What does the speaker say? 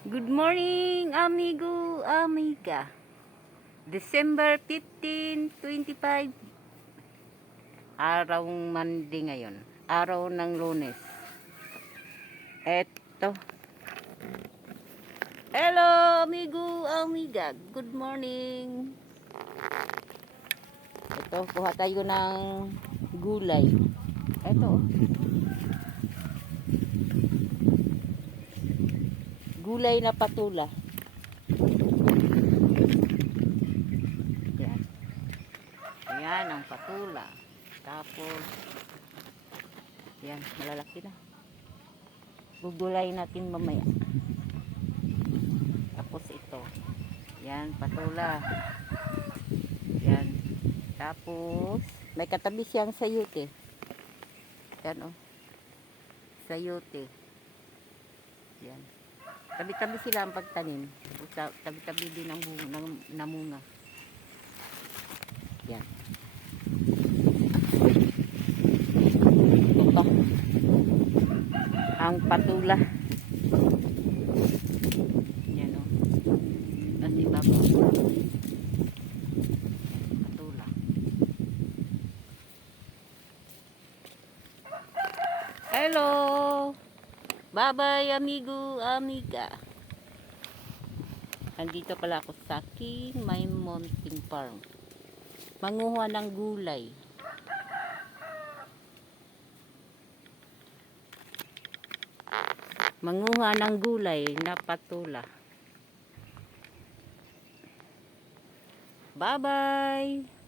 Good morning, amigo, amiga. December 15, 25. Araw Monday ngayon. Araw ng Lunes. Eto. Hello, amigo, amiga. Good morning. Ito, kuha tayo ng gulay. Ito. Gulay na patula. Yan. Ayan ang patula. Tapos, yan, malalaki na. Gugulay natin mamaya. Tapos ito. Yan, patula. Yan. Tapos, may katabi siyang sayote. Yan o. Sayote. Yan. Tabi-tabi sila ang pagtanim. Tabi-tabi din ang namunga. Yan. Ito pa. Ang patula. Yan o. At iba pa. Yan, patula. Hello! Bye-bye, amigo, amiga. Nandito pala ako sa aking may mountain farm. Manguha ng gulay. Manguha ng gulay na patula. Bye-bye!